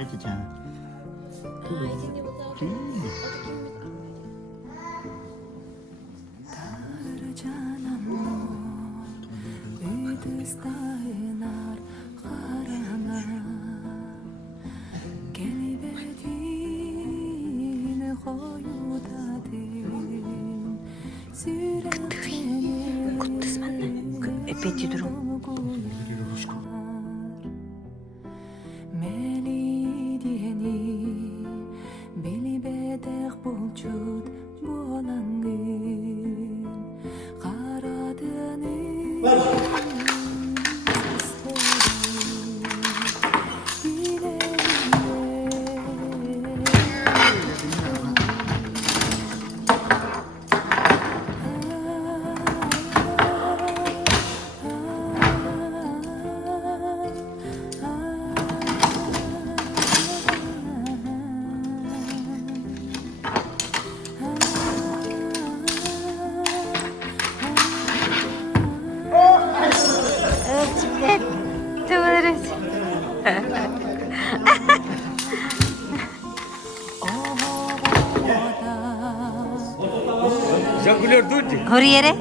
해주자. 곧 만나. epey tidurum. Jongleur tutti. Corriere?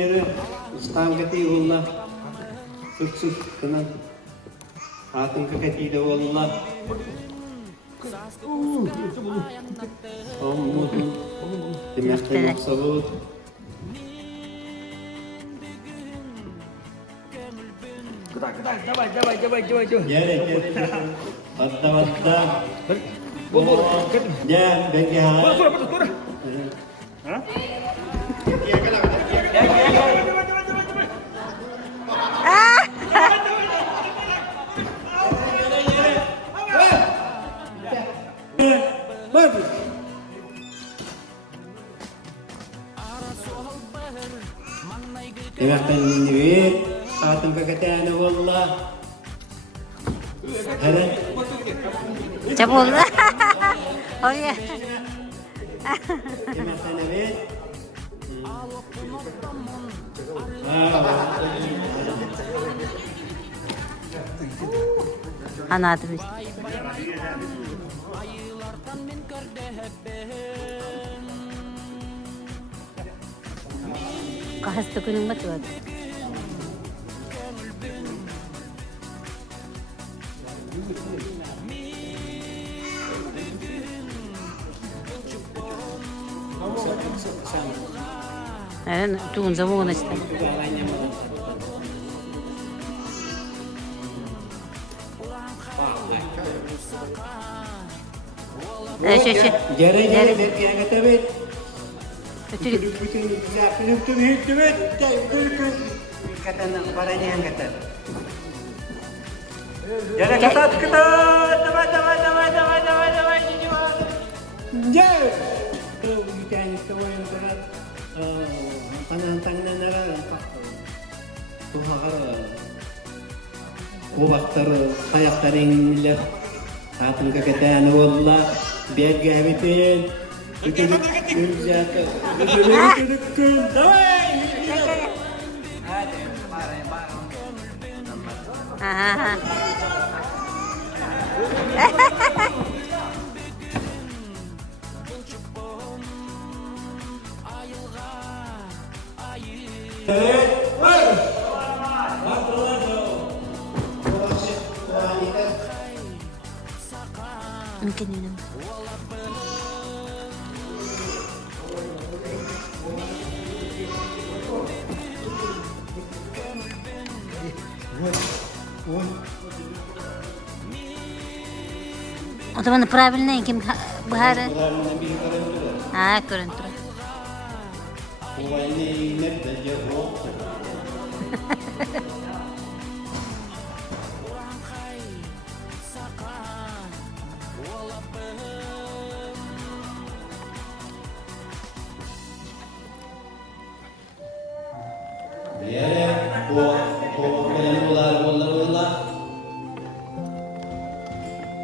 Yere. Ustam kati wallah. Suk tenang. Hatun kati da wallah. Demek maksud. Coba. Yere. Wadda. Jangan bengkel. Demek duit, atang kekatian wallah. Ada. Cabul. Oh iya. Demek duit. Anladım işte. Kahasta günün batı var. Evet, tuğun zaman işte. Şey. Jare yang kata bet. Ötürük. Bütün kata nak barangnya yang kata. Jare kata. Teman. Jare. Tuh ikan kawan berat. Panantang nara. Tuh waktu kayak taring milah. Hatun kekatan wallah biar gabitin duduk jatuh Mungkin ini. O zaman правильно kim baharı? Ha, görüntü.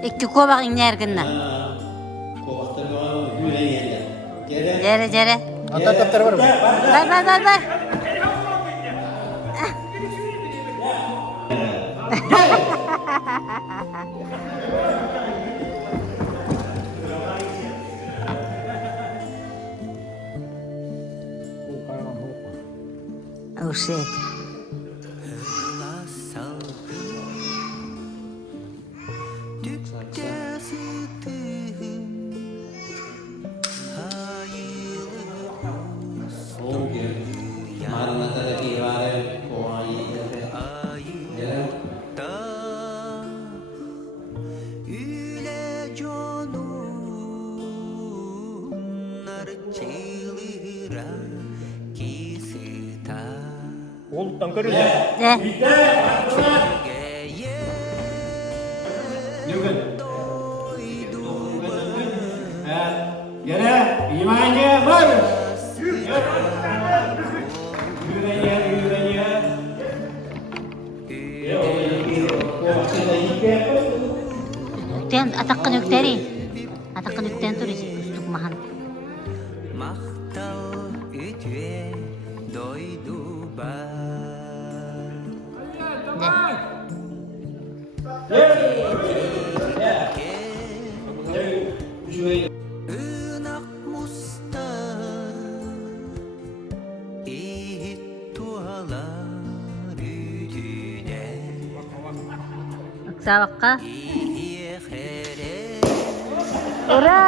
İki kovak iner gınna. Jere. Atap var mı? Bay. Oh shit. Oğlum tankar yok. Ne? Yürü. Yere, imanı var. Yürüye. Ten atakkan yükteri. Atakkan yükten turis ustuk mahan. Maqtal ütüye doydu bar. Inak musta ihit tuhalar ütüne. Magsawak ka. İyi khere Ura!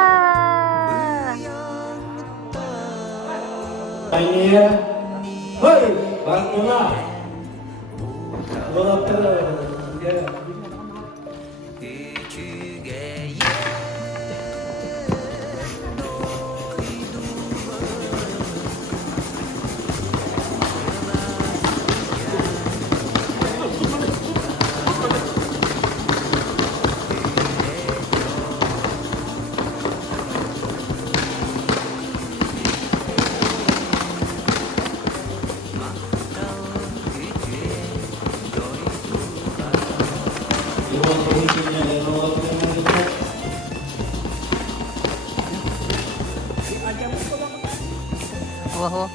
Aynıya. Hey, bak buna. Dolapta. küçüge Oho.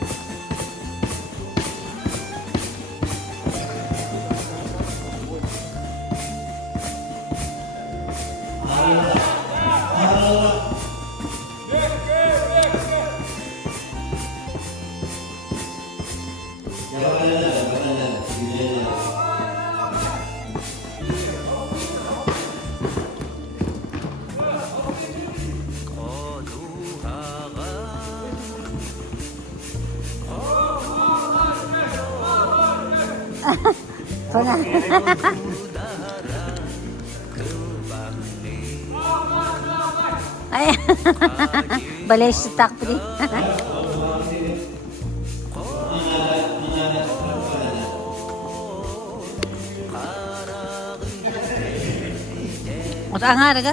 Sana. Ay. Baleş takpri. Ot angar ga?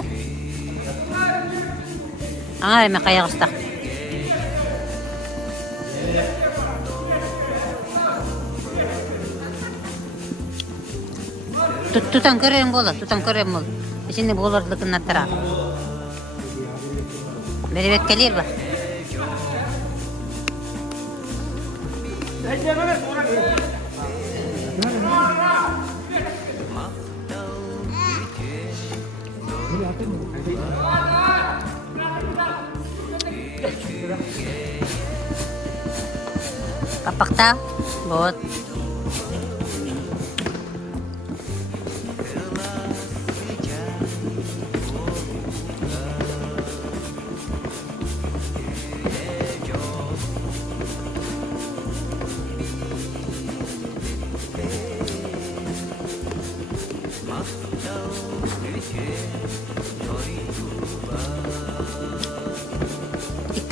Angar me kaya gusta. Tutan keren bola. Şimdi bolarlıkın atara. Beri bekleyer ba? Kapakta, bot.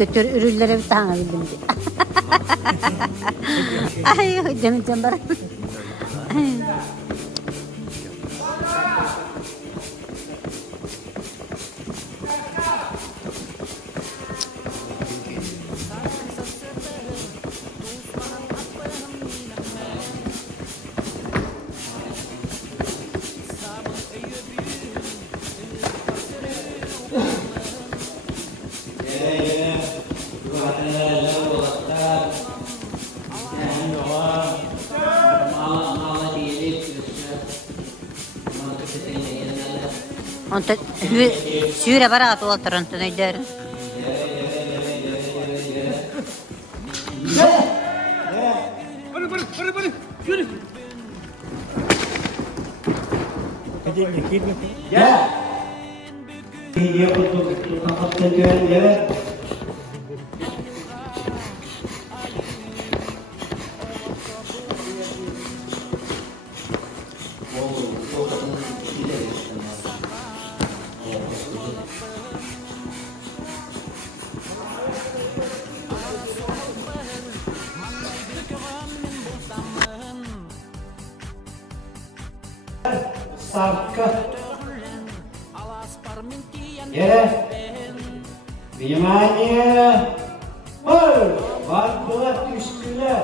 Diktatör ürünlere bir tane bildim. Ay, canım cambar. Onta syyre varat oltaran tänne där. Ya. Dia untuk tempat tujuan ya. Sarka Yere. Vнимание. Marş. Vardılar düştüler.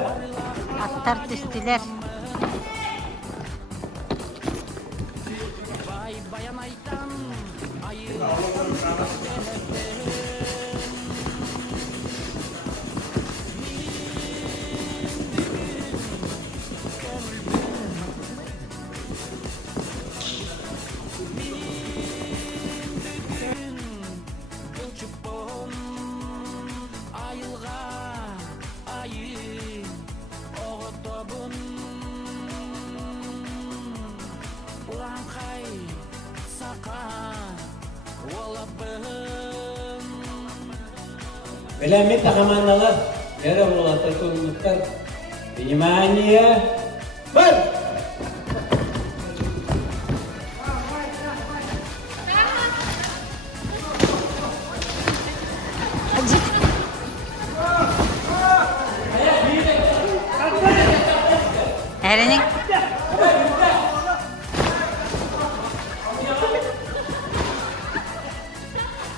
Atlar düştüler. Bilen tahamanlar. Yere ulaşır kuruluklar. Vнимание. Marş. Erenin.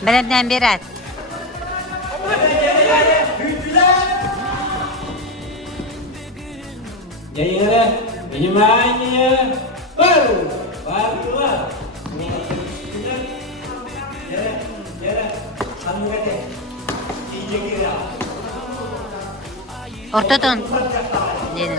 Birinden biri at. Yere. Vнимание. Marş. Vardılar. Yere. Hanımefendi. İyice geri al. Ortadan. Dedi.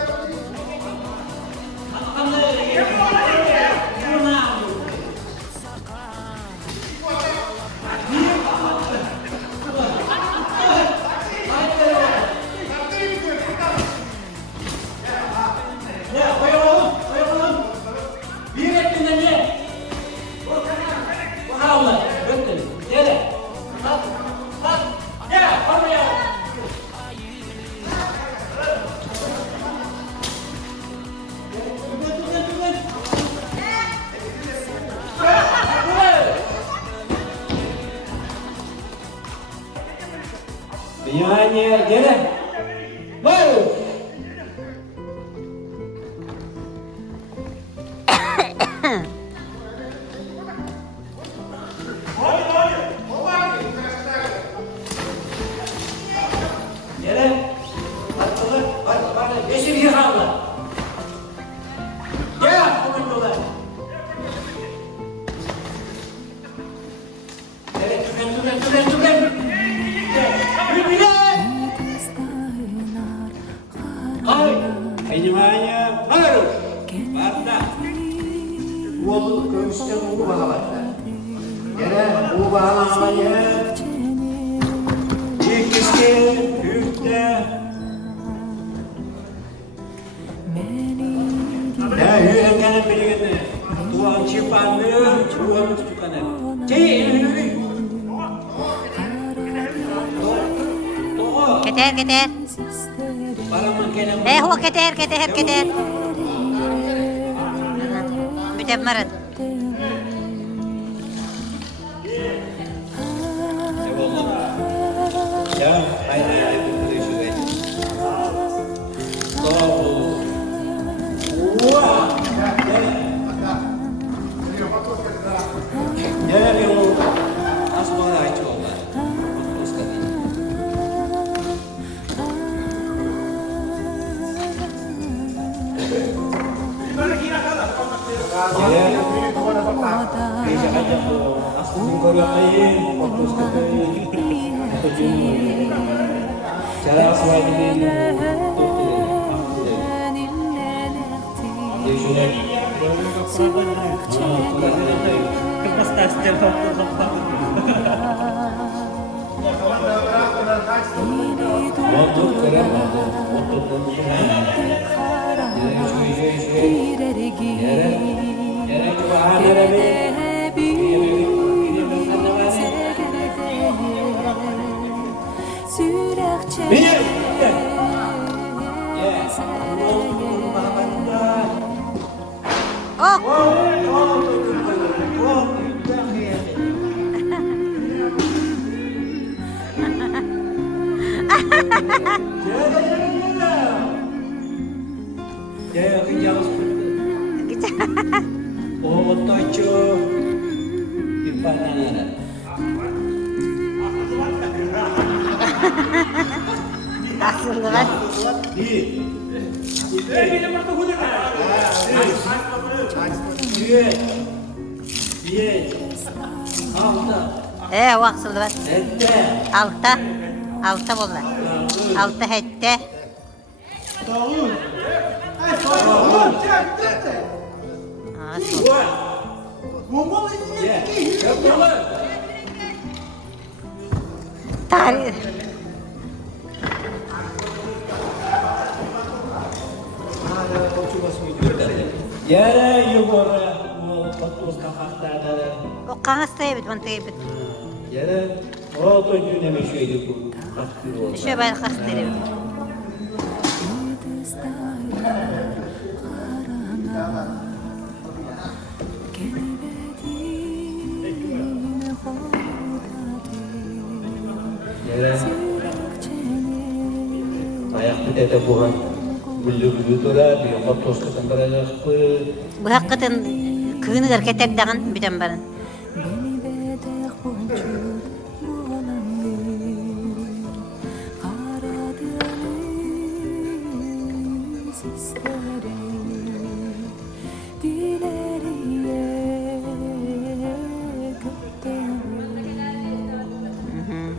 Vнимание, Геля! Марш! Gel. Bak. Yeşil yıkanlar. Gel. Komandolar. Evet, tüken. Vнимание, марш! Varda. Bu göğüsten bu bağlar. Gene bu bağlamayı ikisi büyükte ya yürüyenin birliğinde tuğan çıpanlı, tuğan tutukanı. Yürü. Keter. Paramın kelem. Huwa keter. Bitap marat. Ya, hayır, bu işi. Doğru. Wah, gel yung asmara itsura. Terus kali. Bisa aja po. Asmara ko kain, terus kali. Cara sesuai dengan Ya, kejauh seperti itu. Oh, tacu di panah. Aslında var. Bir. Bir. Altı. O aksıldı var. Ette. Altta bolla. Altta hette. Davul. Tarih. Yere yukarı. Patros kakaklarda. O kanastayı bit, mantayı bit. Yere. O da güneme şöyle bu. Katkı oldu. Şöyle ben kastayı bit. Yere. Ayak bir de buhan. Güllü dura bir patros kakaklarda. Bu hakikaten kığını erketek dağın biten barın.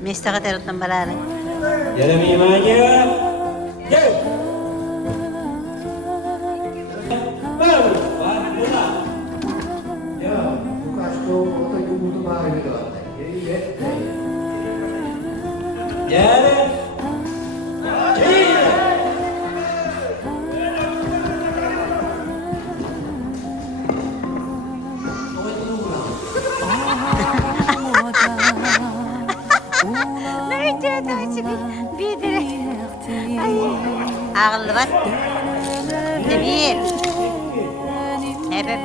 Mesta teruttan bararın. Yere bir yemeğe gel. Gel. Var burada. Ya bu kaçta o da yumurta mahalle de var. Yere. Ne bitti? Bir de. Ağırlı var. Bir. Evet.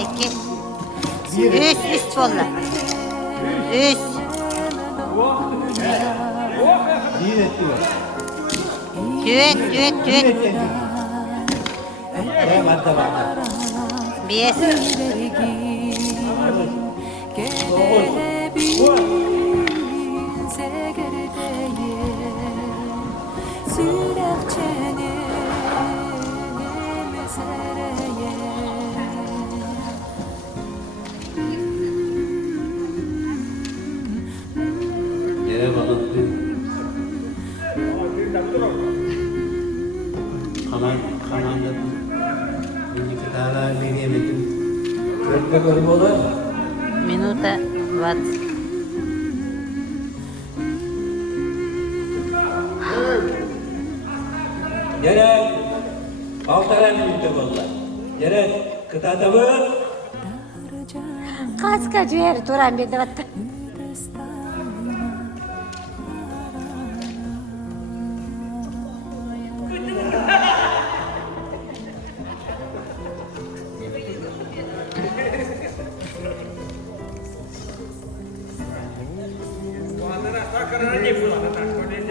İki. Üst bolla. Üst. Bir ettiler. Düet. Madde. Bir. Yere bakıp Kamandı. İnci kıtalar deneyemedim. Körpe görüm olur. Minuta. Vat. Yere altara minütte bolla. Yere kıtada vur. Kaç ver Turan bir de vatta.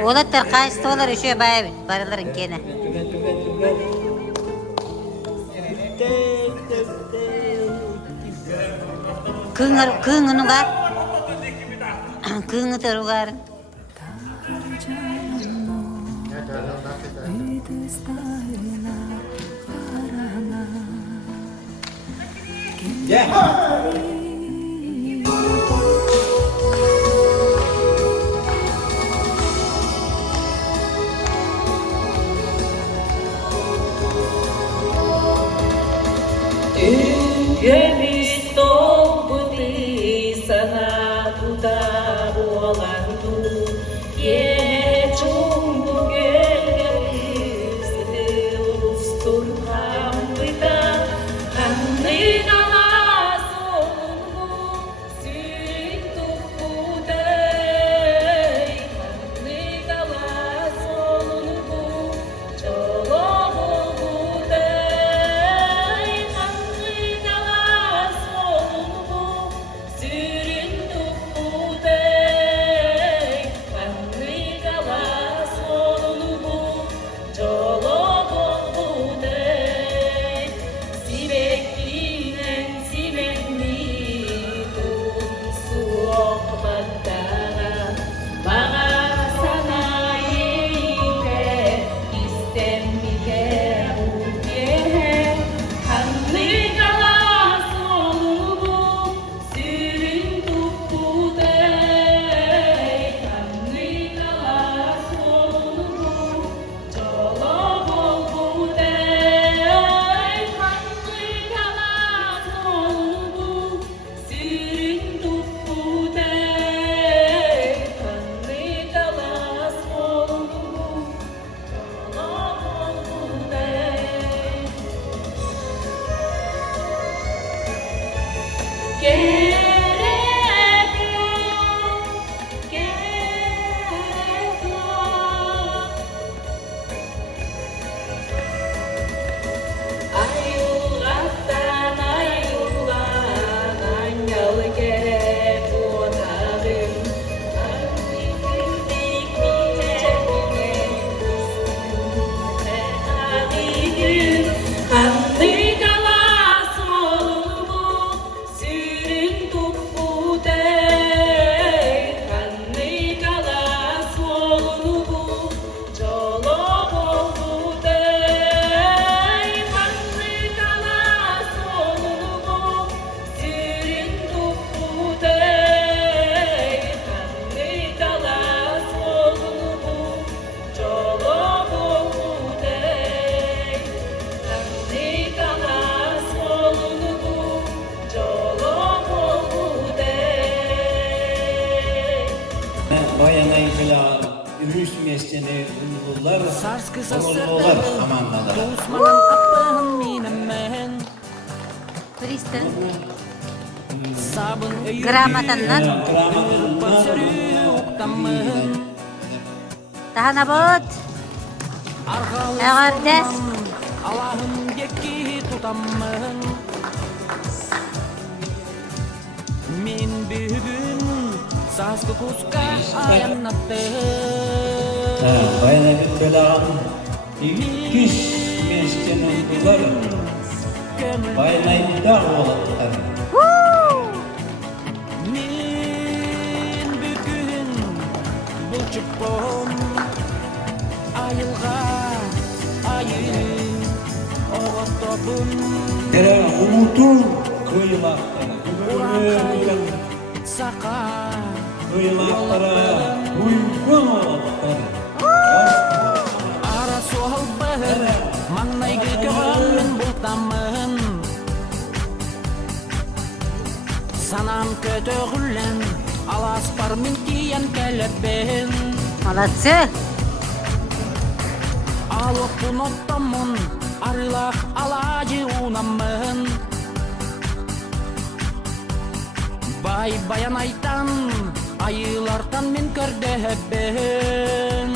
Ola terkaç dolar işe bayı paraların gene. Kığını var. Kığını da var. Gel. Yemiş doğdu sana tutar olandu ye çumbu gelgisi ustur hamvida hamdina solun Rüs местени buldular. Сарскы Olurlar komandada. Тусманын аттығын менімен Пристав. Сабын өйір Грамотаннан. Сүрі ұқтамын Тахана бот. Арғалы Ағардас. Аллахым декки тұтамын Мен бүгін Сазгы құсқа аянаттым Bayana bir belan. Pis местени buldular. Bayana da oldular. Мен бүгін бұл чүппом Айылға айын оғыттопым Tere umutu kıyılaktara. Сақа Kıyılaktara uygun oldular. ара сол бір маңнайғы көңін бұлтамын Санам көтөғілін аласпар мен киен кәліппен Молодцы. Алып ұноттамын арылақ алажы унамын Бай баян айтан айылартан мен көрді бен